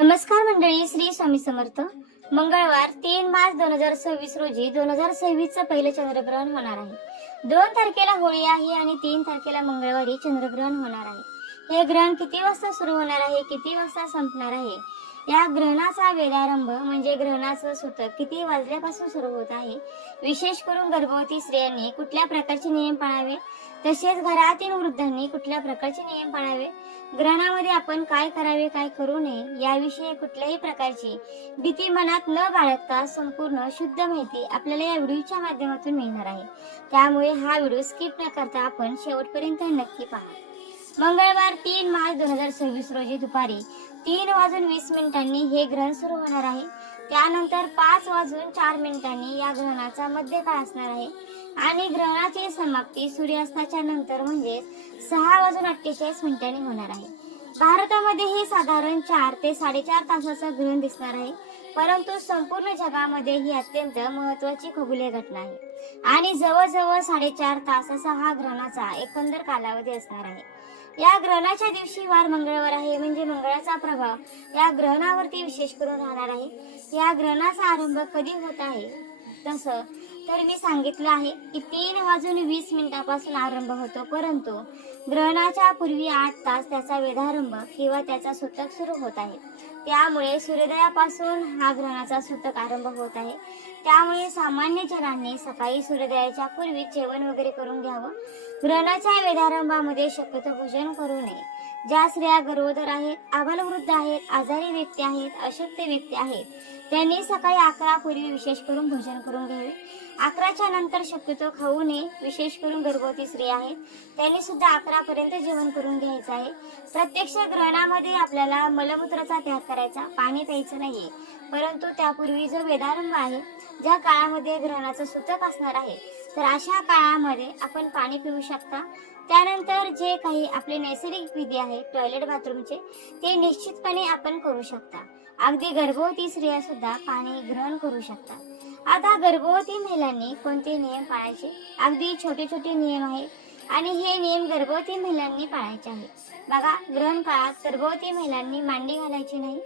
नमस्कार मंडळी, श्री स्वामी समर्थ. मंगळवार 3 मार्च 2026 रोजी 2026 चं पहिलं चंद्रग्रहण होणार आहे. 2 तारखेला होळी आहे आणि 3 तारखेला मंगळवारी चंद्रग्रहण होणार आहे. हे ग्रहण किती वाजता सुरू होणार आहे, किती वाजता संपणार आहे, या ग्रहणाचा वेधारंभ म्हणजे ग्रहणाचं सूतक किती वाजल्यापासून सुरू होत आहे, विशेष करून गर्भवती स्त्रियांनी कुठल्या प्रकारचे नियम पाळावे, तसेच घरातील वृद्धांनी कुठल्या प्रकारचे नियम पाळावे, ग्रहणामध्ये आपण काय करावे काय करू नये याविषयी कुठल्याही प्रकारची भीती मनात न बाळगता संपूर्ण शुद्ध माहिती आपल्याला या व्हिडिओच्या माध्यमातून मिळणार आहे. त्यामुळे हा व्हिडिओ स्किप न करता आपण शेवटपर्यंत नक्की पहा. मंगळवार 3 मार्च 2026 रोजी दुपारी 3:20 हे ग्रहण सुरू होणार आहे. त्यानंतर 5:04 या ग्रहणाचा मध्यकाळ असणार आहे आणि ग्रहणाची समाप्ती सूर्यास्ताच्या नंतर म्हणजे 6:48 होणार आहे. भारतामध्ये हे साधारण 4 ते 4.5 तासाचं ग्रहण दिसणार आहे, परंतु संपूर्ण जगामध्ये ही अत्यंत महत्वाची खगोलीय घटना आहे आणि जवळजवळ 4.5 तासाचा हा ग्रहणाचा एकंदर कालावधी असणार आहे. या ग्रहणाच्या दिवशी वार मंगळवार आहे, म्हणजे मंगळाचा प्रभाव या ग्रहणावरती विशेष करून राहणार आहे. या ग्रहणाचा आरंभ कधी होत आहे तसं तर मी सांगितलं आहे की 3:20 पासून आरंभ होतो, परंतु ग्रहणाच्या पूर्वी 8 तास त्याचा वेधारंभ किंवा त्याचा सूतक सुरू होत आहे. त्यामुळे सूर्योदयापासून हा ग्रहणाचा सूतक आरंभ होत आहे. त्यामुळे सामान्य जनांनी सकाळी सूर्योदयाच्या पूर्वी जेवण वगैरे करून घ्यावं. ग्रहणाच्या वेधारंभामध्ये शक्यतो भोजन करू नये. ज्या स्त्रिया गरोदर आहेत, आबालवृद्ध आहेत, आजारी व्यक्ती आहेत, अशक्त व्यक्ती आहेत, त्यांनी सकाळी 11 पूर्वी विशेष करून भोजन करून घ्यावे. 11च्या नंतर शक्यतो खाऊ नये. विशेष करून गर्भवती स्त्रिया आहेत, त्यांनी सुद्धा 11 पर्यंत जेवण करून घ्यायचं आहे. प्रत्यक्ष ग्रहणामध्ये आपल्याला मलमूत्राचा त्याग करायचा, पाणी प्यायचं नाहीये, परंतु त्यापूर्वी जो वेधारंभ आहे, ज्या काळामध्ये ग्रहणाचं सूतक असणार आहे, तर अशा काळामध्ये आपण पाणी पिऊ शकता. त्यानंतर जे काही आपले नैसर्गिक विधी आहेत टॉयलेट बाथरूमचे, ते निश्चितपणे आपण करू शकता. अगदी गर्भवती स्त्रिया सुद्धा पाणी ग्रहण करू शकतात. आता गर्भवती महिलांनी कोणते नियम पाळायचे, अगदी छोटे छोटे नियम आहेत आणि हे नियम गर्भवती महिलांनी पाळायचे आहेत. बघा, ग्रहण काळात गर्भवती महिलांनी मांडी घालायची नाही,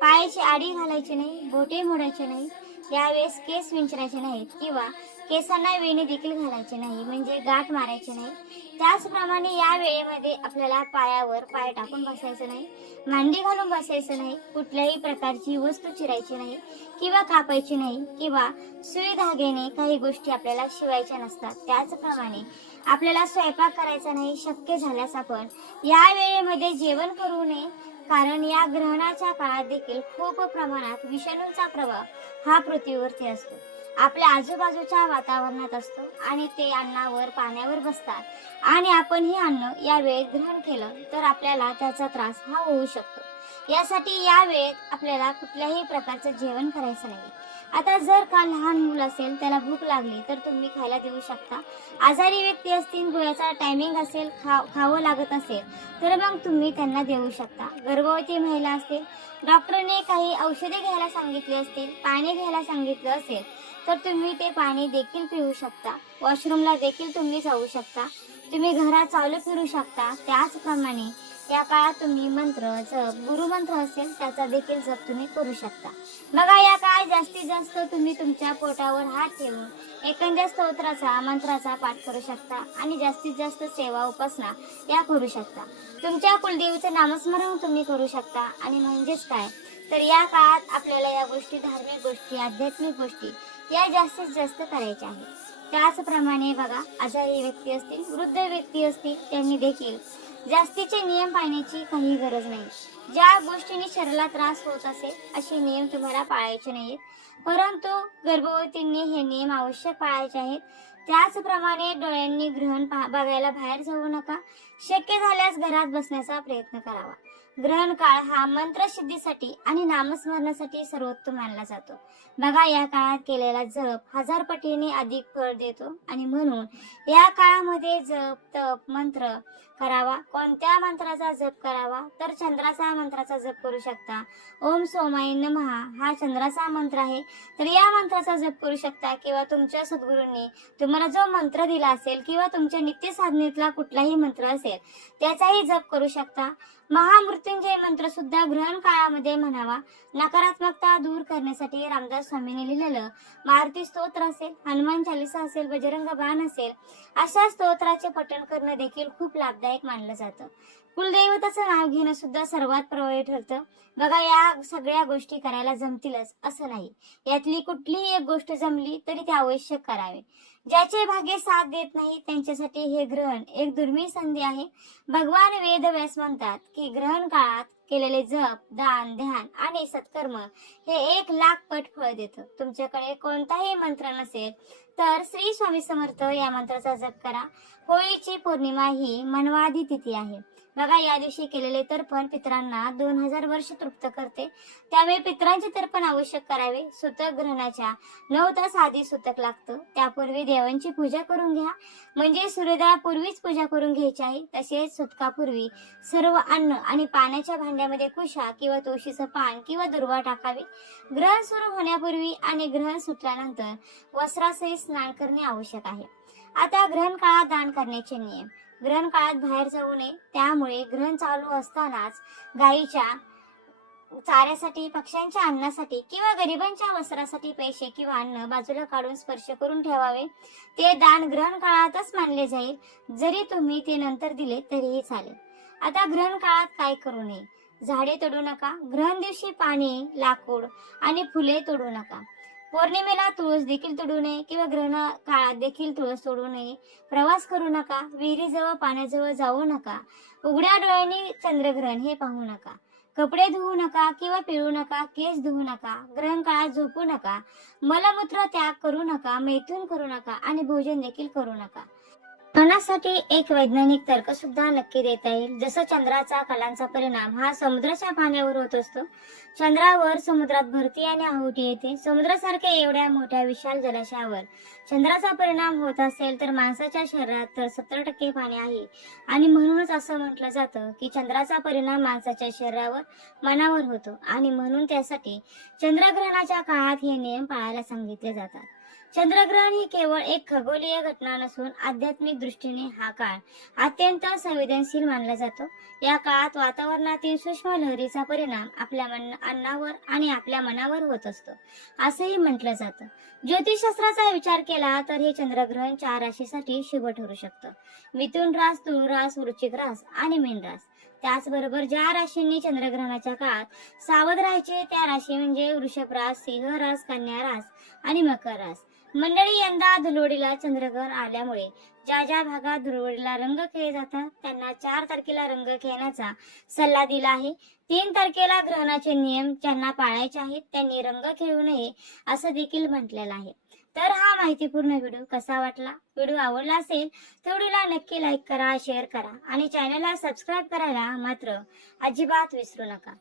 पायाची आडी घालायची नाही, बोटे मोडायचे नाही, यावेळेस केस विंचरायचे नाहीत किंवा केसांना वेणी देखील घालायचे नाही, म्हणजे गाठ मारायचे नाही. त्याचप्रमाणे या वेळेमध्ये आपल्याला पायावर पाय टाकून बसायचं नाही, मांडी घालून बसायचं नाही, कुठल्याही प्रकारची वस्तू चिरायची नाही किंवा कापायची नाही किंवा सुई धाग्याने काही गोष्टी आपल्याला शिवायच्या नसतात. त्याचप्रमाणे आपल्याला स्वयंपाक करायचा नाही. शक्य झाल्यास आपण या वेळेमध्ये जेवण करू नये, कारण या ग्रहणाच्या काळात देखील खूप प्रमाणात विषाणूंचा प्रभाव हा पृथ्वीवरती असतो, आपल्या आजूबाजूच्या वातावरणात असतो आणि ते अन्नावर पाण्यावर बसतात आणि आपण हे अन्न या वेळेत ग्रहण केलं तर आपल्याला त्याचा त्रास हा होऊ शकतो. यासाठी या वेळेत आपल्याला कुठल्याही प्रकारचं जेवण करायचं नाही. आता जर का लहान मुलं असेल, त्याला भूक लागली तर तुम्ही खायला देऊ शकता. आजारी व्यक्ती असतील, गोळ्याचा टायमिंग असेल, खावं लागत असेल तर मग तुम्ही त्यांना देऊ शकता. गर्भवती महिला असतील, डॉक्टरने काही औषधे घ्यायला सांगितले असतील, पाणी घ्यायला सांगितलं असेल तर तुम्ही ते पाणी देखील पिऊ शकता. वॉशरूमला देखील तुम्ही जाऊ शकता. तुम्ही घरात चालू फिरू शकता. त्याचप्रमाणे या काळात तुम्ही मंत्र जप, गुरुमंत्र असेल त्याचा देखील जप तुम्ही करू शकता. बघा, या काळात जास्तीत जास्त तुम्ही तुमच्या पोटावर हात ठेवून एखाद्या स्तोत्राचा मंत्राचा पाठ करू शकता आणि जास्तीत जास्त सेवा उपासना या करू शकता. तुमच्या कुलदेवीचं नामस्मरण तुम्ही करू शकता. आणि म्हणजेच काय तर या काळात आपल्याला या गोष्टी, धार्मिक गोष्टी, आध्यात्मिक गोष्टी या जास्तीत जास्त करायच्या आहेत. त्याचप्रमाणे बघा, आजारी व्यक्ती असतील, वृद्ध व्यक्ती असतील, त्यांनी देखील जास्तीचे नियम पाळण्याची काही गरज नाही. ज्या गोष्टींनी शरीराला त्रास होत असेल असे नियम तुम्हाला पाळायचे नाहीत, परंतु गर्भवतींनी हे नियम आवश्यक पाळायचे आहेत. त्याचप्रमाणे डोळ्यांनी ग्रहण बघायला बाहेर जाऊ नका. शक्य झाल्यास घरात बसण्याचा प्रयत्न करावा. ग्रहण काळ हा मंत्रसिद्धीसाठी आणि नामस्मरणासाठी सर्वोत्तम मानला जातो. बघा, या काळात केलेला जप 1000 पटीने अधिक फळ देतो आणि म्हणून या काळामध्ये जप, तप, मंत्र करावा, कोणत्या मंत्राचा जप करावा, तर चंद्राचा मंत्राचा जप करू शकता. ओम सोमाय नमः हा चंद्राचा मंत्र आहे, तर या मंत्राचा जप करू शकता. किंवा तुमच्या सद्गुरूंनी तुम्हाला जो मंत्र दिला असेल किंवा तुमच्या नित्य साधनेतला कुठलाही मंत्र असेल त्याचाही जप करू शकता. महामृत्युंजय मंत्र सुद्धा ग्रहण काळामध्ये म्हणावा. नकारात्मकता दूर करण्यासाठी रामदास स्वामींनी लिहिलेलं मारुती स्तोत्र असेल, हनुमान चालीसा असेल, बजरंग बाण असेल, अशा स्तोत्राचे पठण करणं देखील खूप लाभदायक मानलं जातं. कुलदैवताचं नाव घेणं सुद्धा सर्वात प्रभावी ठरतं. बघा, या सगळ्या गोष्टी करायला जमतीलच असं नाही, यातली कुठलीही एक गोष्ट जमली तरी ते आवश्यक करावे. ज्याचे भाग्य साथ देत नाही त्यांच्यासाठी हे ग्रहण एक दुर्मिळ संधी आहे. भगवान वेदव्यास म्हणतात की ग्रहण काळात केलेले जप, दान, ध्यान आणि सत्कर्म हे 1,00,000 पट फळ देतं. तुमच्याकडे कोणताही मंत्र नसेल तर श्री स्वामी समर्थ या मंत्राचा जप करा. होळीची पौर्णिमा ही मनवादी तिथी आहे. बघा, या दिवशी केलेले तर्पण पितरांना 2000 वर्ष तृप्त करते. त्यामुळे पितरांचे तर्पण आवश्यक करावे. सुतक ग्रहणाच्या 9 तास आधी सुतक लागतं. त्यापूर्वी देवांची पूजा करून घ्या, म्हणजे सूर्योदयापूर्वीच पूजा करून घ्यायची आहे. तसेच सुतकापूर्वी सर्व अन्न आणि पाण्याच्या भांड्यामध्ये कुशा किंवा तुळशीचं पान किंवा दुर्वा टाकावे. ग्रहण सुरू होण्यापूर्वी आणि ग्रहण सुटल्यानंतर वस्त्रासहित स्नान करणे आवश्यक आहे. आता ग्रहण काळात दान करण्याचे नियम. ग्रहण काळात बाहेर जाऊ नये, त्यामुळे ग्रहण चालू असतानाच गायीच्या चाऱ्यासाठी, पक्ष्यांच्या अन्नासाठी किंवा गरिबांच्या वस्त्रासाठी पैसे किंवा अन्न बाजूला काढून स्पर्श करून ठेवावे. ते दान ग्रहण काळातच मानले जाईल. जरी तुम्ही ते नंतर दिले तरीही चालेल. आता ग्रहण काळात काय करू नये? झाडे तोडू नका. ग्रहण दिवशी पाने, लाकूड आणि फुले तोडू नका. पौर्णिमेला तुळस देखील तोडू नये किंवा ग्रहण काळात देखील तुळस तोडू नये. प्रवास करू नका. विहिरीजवळ, पाण्याजवळ जाऊ नका. उघड्या डोळ्यांनी चंद्रग्रहण हे पाहू नका. कपडे धुवू नका किंवा पिळू नका. केस धुवू नका. ग्रहण काळात झोपू नका. मलमूत्र त्याग करू नका. मैथून करू नका आणि भोजन देखील करू नका. ग्रहणासाठी एक वैज्ञानिक तर्क सुद्धा नक्की देता येईल. जसं चंद्राचा कलांचा परिणाम हा समुद्राच्या पाण्यावर होत असतो. चंद्रावर समुद्रात भरती आणि आहुती येते. समुद्रासारख्या एवढ्या मोठ्या विशाल जलाशयावर चंद्राचा परिणाम होत असेल तर माणसाच्या शरीरात तर 70% पाणी आहे. आणि म्हणूनच असं म्हटलं जातं की चंद्राचा परिणाम माणसाच्या शरीरावर, मनावर होतो आणि म्हणून त्यासाठी चंद्रग्रहणाच्या काळात हे नियम पाळायला सांगितले जातात. चंद्रग्रहण ही केवळ एक खगोलीय घटना नसून आध्यात्मिक दृष्टीने हा काळ अत्यंत संवेदनशील मानला जातो. या काळात वातावरणातील सूक्ष्म लहरीचा परिणाम आपल्या अन्नावर आणि आपल्या मनावर होत असतो असंही म्हटलं जातं. ज्योतिषशास्त्राचा विचार केला तर हे चंद्रग्रहण 4 राशीसाठी शुभ ठरू शकतं. मिथुन रास, तुळ रास, वृश्चिक रास आणि मीन रास. त्याचबरोबर ज्या राशींनी चंद्रग्रहणाच्या काळात सावध राहायचे त्या राशी म्हणजे वृषभ रास, सिंह रास, कन्या रास आणि मकर रास. मंडळी, यंदा धुळवडीला चंद्रग्रहण आल्यामुळे ज्या ज्या भागात धुळवडीला रंग खेळले जातात त्यांना 4 तारखेला रंग खेळण्याचा सल्ला दिला आहे. 3 तारखेला ग्रहणाचे नियम ज्यांना पाळायचे आहेत त्यांनी रंग खेळू नये असं देखील म्हटलेलं आहे. तर हा माहितीपूर्ण व्हिडिओ कसा वाटला? व्हिडिओ आवडला असेल तर व्हिडिओला नक्की लाईक करा, शेअर करा आणि चॅनलला सबस्क्राईब करायला मात्र अजिबात विसरू नका.